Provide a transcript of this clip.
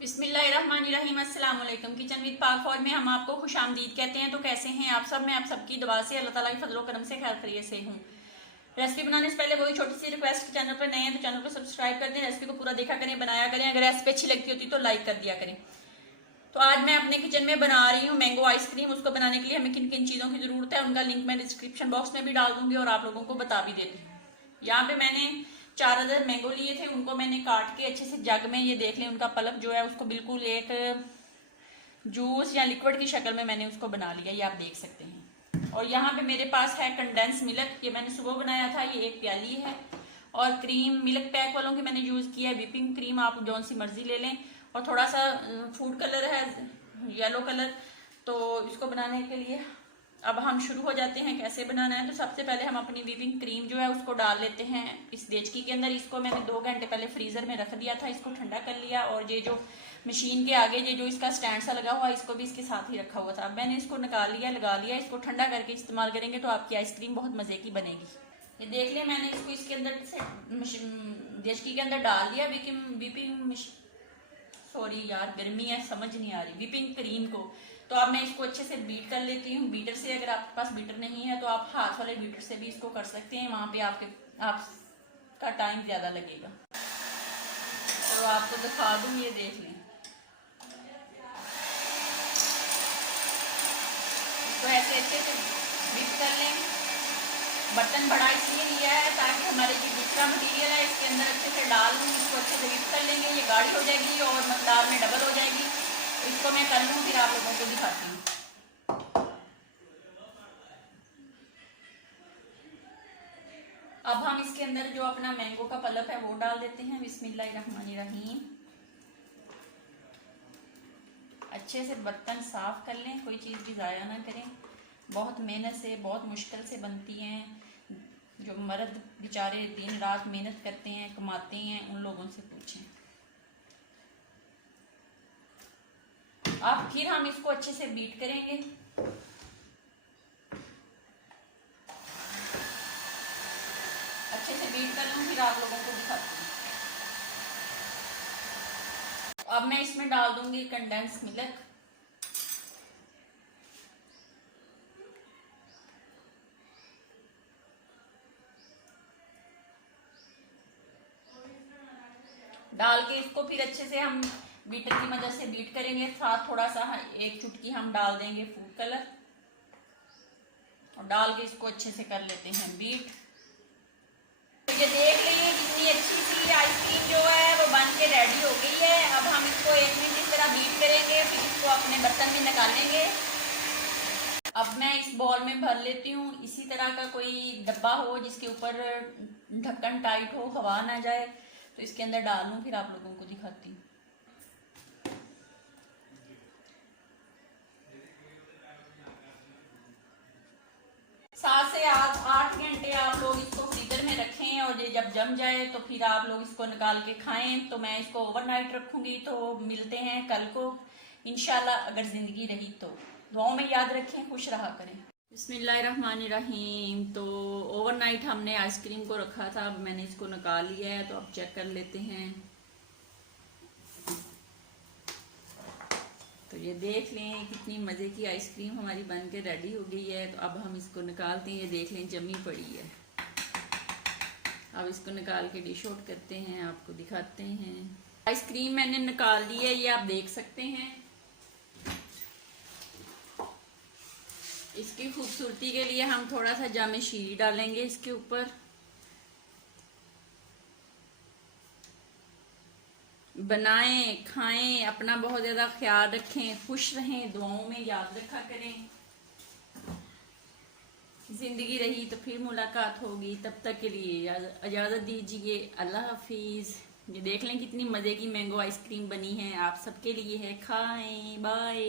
बिस्मिल्लाहिर्रहमानिर्रहीम, अस्सलाम वालेकुम। किचन विद पाक फॉर में हम आपको खुशामदीद कहते हैं। तो कैसे हैं आप सब? मैं आप सबकी दुआ से अल्लाह ताला की फजलो करम से खैर खैरियत से हूँ। रेसिपी बनाने से पहले वही छोटी सी रिक्वेस्ट, चैनल पर नए हैं तो चैनल को सब्सक्राइब कर दें, रेसिपी को पूरा देखा करें, बनाया करें। अगर रेसिपी अच्छी लगती होती तो लाइक कर दिया करें। तो आज मैं अपने किचन में बना रही हूँ मैंगो आइसक्रीम। उसको बनाने के लिए हमें किन किन चीज़ों की ज़रूरत है उनका लिंक मैं डिस्क्रिप्शन बॉक्स में भी डाल दूंगी और आप लोगों को बता भी देती हूँ। यहाँ पे मैंने 4 अदर मैंगो लिए थे, उनको मैंने काट के अच्छे से जग में, ये देख लें, उनका पल्प जो है उसको बिल्कुल एक जूस या लिक्विड की शक्ल में मैंने उसको बना लिया, ये आप देख सकते हैं। और यहाँ पे मेरे पास है कंडेंस मिल्क, ये मैंने सुबह बनाया था, ये 1 प्याली है। और क्रीम मिल्क पैक वालों की मैंने यूज़ किया है, व्हिपिंग क्रीम आप जौन सी मर्जी ले लें। और थोड़ा सा फूड कलर है, येलो कलर। तो इसको बनाने के लिए अब हम शुरू हो जाते हैं कैसे बनाना है। तो सबसे पहले हम अपनी व्हिपिंग क्रीम जो है उसको डाल लेते हैं इस देचकी के अंदर। इसको मैंने 2 घंटे पहले फ्रीजर में रख दिया था, इसको ठंडा कर लिया। और ये जो मशीन के आगे ये जो इसका स्टैंड सा लगा हुआ, इसको भी इसके साथ ही रखा हुआ था। अब मैंने इसको निकाल लिया, लगा लिया। इसको ठंडा करके इस्तेमाल करेंगे तो आपकी आइसक्रीम बहुत मजे की बनेगी। ये देख लिया, मैंने इसको इसके अंदर से देचकी के अंदर डाल दिया व्हिपिंग सॉरी यार गर्मी है, समझ नहीं आ रही, व्हिपिंग क्रीम को। तो अब मैं इसको अच्छे से बीट कर लेती हूँ बीटर से। अगर आपके पास बीटर नहीं है तो आप हाथ वाले बीटर से भी इसको कर सकते हैं, वहां पे आपका टाइम ज्यादा लगेगा। तो आपको दिखा दूँ, ये देख लें। इसको ऐसे अच्छे से बीट कर लें। बर्तन बड़ा इसलिए लिया है ताकि हमारे जो दूसरा मटीरियल है इसके अंदर अच्छे से डाल दूँ, इसको अच्छे से बीट कर लेंगे। ये गाढ़ी हो जाएगी और मकदार में डबल हो जाएगी। तो इसको मैं कर लूँ, फिर आप लोगों को दिखाती हूँ। अब हम इसके अंदर जो अपना मैंगो का पल्प है वो डाल देते हैं। बिस्मिल्लाहिर्रहमानिर्रहीम। अच्छे से बर्तन साफ कर लें, कोई चीज़ भी ज़ाया ना करें। बहुत मेहनत से, बहुत मुश्किल से बनती हैं। जो मर्द बेचारे दिन रात मेहनत करते हैं, कमाते हैं, उन लोगों से पूछें। अब फिर हम इसको अच्छे से बीट करेंगे। अच्छे से बीट कर लूँ, फिर आप लोगों को दिखाती हूँ। अब मैं इसमें डाल दूंगी कंडेंस मिल्क। डाल के इसको फिर अच्छे से हम बीटर की मदद से बीट करेंगे। साथ थोड़ा सा 1 चुटकी हम डाल देंगे फूड कलर और डाल के इसको अच्छे से कर लेते हैं बीट। तो ये देख लीजिए कितनी अच्छी सी आइसक्रीम जो है वो बन के रेडी हो गई है। अब हम इसको 1 मिनट इस तरह बीट करेंगे, फिर इसको अपने बर्तन में निकालेंगे। अब मैं इस बॉल में भर लेती हूँ। इसी तरह का कोई डब्बा हो जिसके ऊपर ढक्कन टाइट हो, हवा ना जाए, तो इसके अंदर डाल लूँ, फिर आप लोगों को दिखाती हूँ। सात से 8 घंटे आप लोग इसको फ्रीजर में रखें और ये जब जम जाए तो फिर आप लोग इसको निकाल के खाएं। तो मैं इसको ओवरनाइट रखूंगी। तो मिलते हैं कल को इंशाल्लाह, अगर जिंदगी रही तो। दुआओं में याद रखें, खुश रहा करें। बिस्मिल्लाहिर्रहमानिर्रहीम। तो ओवरनाइट हमने आइसक्रीम को रखा था, अब मैंने इसको निकाल लिया है। तो अब चेक कर लेते हैं। तो ये देख लें कितनी मज़े की आइसक्रीम हमारी बन के रेडी हो गई है। तो अब हम इसको निकालते हैं। ये देख लें जमी पड़ी है। अब इसको निकाल के डिश आउट करते हैं, आपको दिखाते हैं। आइसक्रीम मैंने निकाल ली है, ये आप देख सकते हैं। इसकी खूबसूरती के लिए हम थोड़ा सा जामे शीरी डालेंगे इसके ऊपर। बनाएं, खाएं, अपना बहुत ज्यादा ख्याल रखें, खुश रहें, दुआओं में याद रखा करें। जिंदगी रही तो फिर मुलाकात होगी, तब तक के लिए इजाजत दीजिए। अल्लाह हाफिज। ये देख लें कितनी मजे की मैंगो आइसक्रीम बनी है, आप सबके लिए है, खाएं। बाय।